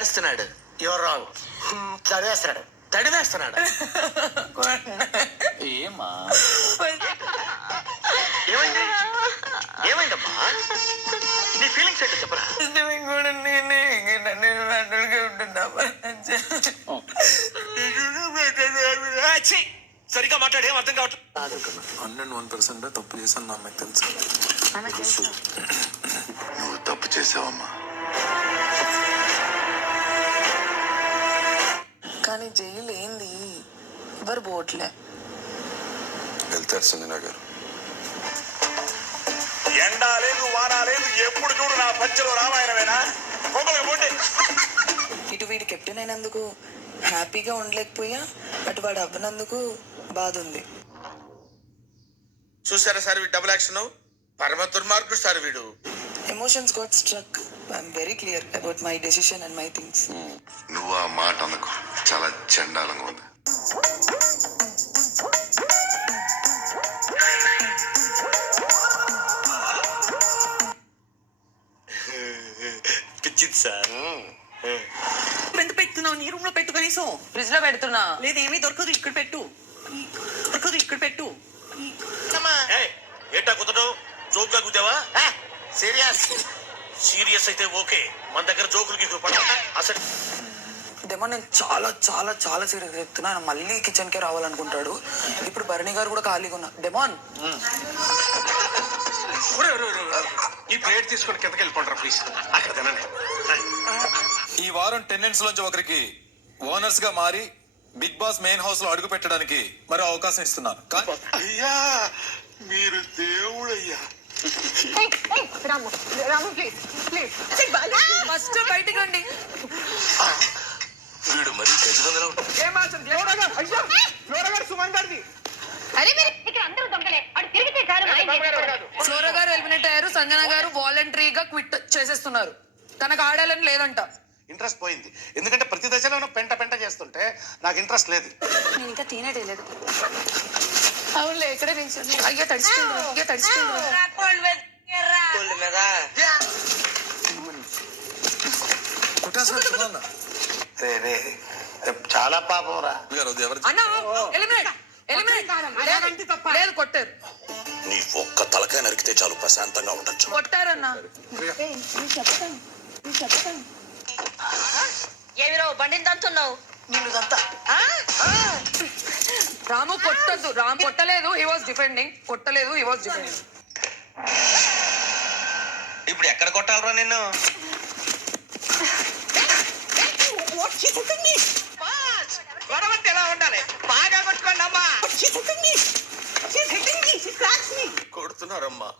కారుస్తున్నాడు. Your wrong. చదివేస్తున్నాడు. తడివేస్తున్నాడు. ఏమా ఏమైంది? ఏమైందమ్మా? నీ ఫీలింగ్స్ ఏంటో చెప్పరా. కూడా నేనే ఉంటున్నామా? సరిగా మాట్లాడేం అర్థం కావట్లేదు. 101% తప్పు చేశాను నా అమ్మాయికి తెలుసు. నువ్వు తప్పు చేసావమ్మా. కానీ జైలు ఏంది ఎవరు పోవట్లే. వెళ్తారు సునీనా గారు. ఎండా లేదు వానా లేదు, ఎప్పుడు చూడు నా పంచలో రామాయణమేనా? కొంపలు పోండి. ఇటు వీడి కెప్టెన్ అయినందుకు హ్యాపీగా ఉండలేకపోయా, అటు వాడు అవ్వనందుకు బాధ ఉంది. చూసారా సార్ వీడు డబుల్ యాక్షన్? పరమ దుర్మార్గుడు సార్ వీడు. Emotions got struck. I'm very clear about my decision and my things. నువ్వు ఆ మాట అనుకో, చాలా చండాలంగా ఉంది. పిచ్చింది సార్. ఎంత పెట్టున్నావు? నీ రూమ్ లో పెట్టు కనీసం. ఫ్రిడ్జ్ లో పెడుతున్నా. లేదు ఏమీ దొరకదు, ఇక్కడ పెట్టు. దొరకదు, ఇక్కడ పెట్టు. ఏంటా కుదరదు? జోక్ గా కుదావా? సీరియస్ సీరియస్ అయితే ఓకే. మన దగ్గర జోకులకి అసలు డెమో నేను చాలా చాలా చాలా సీరియస్ చెప్తున్నా. ఆయన మళ్ళీ కిచెన్ కే రావాలనుకుంటాడు. ఇప్పుడు భరణి గారు కూడా ఖాళీగా ఉన్నా. డెమోన్ ఈ ప్లేట్ తీసుకొని కిందకి వెళ్ళిపోండి ప్లీజ్. అక్కడ తినండి. ఈ వారం టెనెంట్స్ లోంచి ఒకరికి ఓనర్స్ గా మారి బిగ్ బాస్ మెయిన్ హౌస్ లో అడుగు పెట్టడానికి మరో అవకాశం ఇస్తున్నాను. అయ్యా మీరు దేవుడయ్యా. ఫస్ట్ బయటికి రండి. వీడు మరీ గజబంధనం. ఫ్లోరా గారు ఎలిమినేట్ అయ్యారు. సంజన గారు వాలంటరీగా క్విట్ చేసేస్తున్నారు. తనకు ఆడాలని లేదంట. ఇంట్రెస్ట్ పోయింది. ఎందుకంటే ప్రతి దశలోనూ పెంట పెంట చేస్తుంటే నాకు ఇంట్రెస్ట్ లేదు. నేను ఇంకా తినేటలేదు. అవునులే, ఎక్కడే నిల్చుంది. అయ్యో తడిచిపోయింది, అయ్యో తడిచిపోయింది. రే రే చాలా పాపం రా. అన్నా ఎలిమినేట్ ఎలిమినేట్. లేదు కొట్టారు. నీ ఒక్క తలకాయ నరికితే చాలు, ప్రశాంతంగా ఉండొచ్చు. కొట్టారన్నా. ఏమిరో బండిని తంతున్నావు? నిన్నుదంతా రాము కొట్టద్దు. రాము కొట్టలేదు, హీ వాజ్ డిఫెండింగ్. కొట్టలేదు, హీ వాజ్ డిఫెండింగ్. ఇప్పుడు ఎక్కడ కొట్టాలరా నిన్ను? ఎలా ఉండాలి? బాగా కొట్టుకోండి అమ్మా. కొడుతున్నారమ్మా.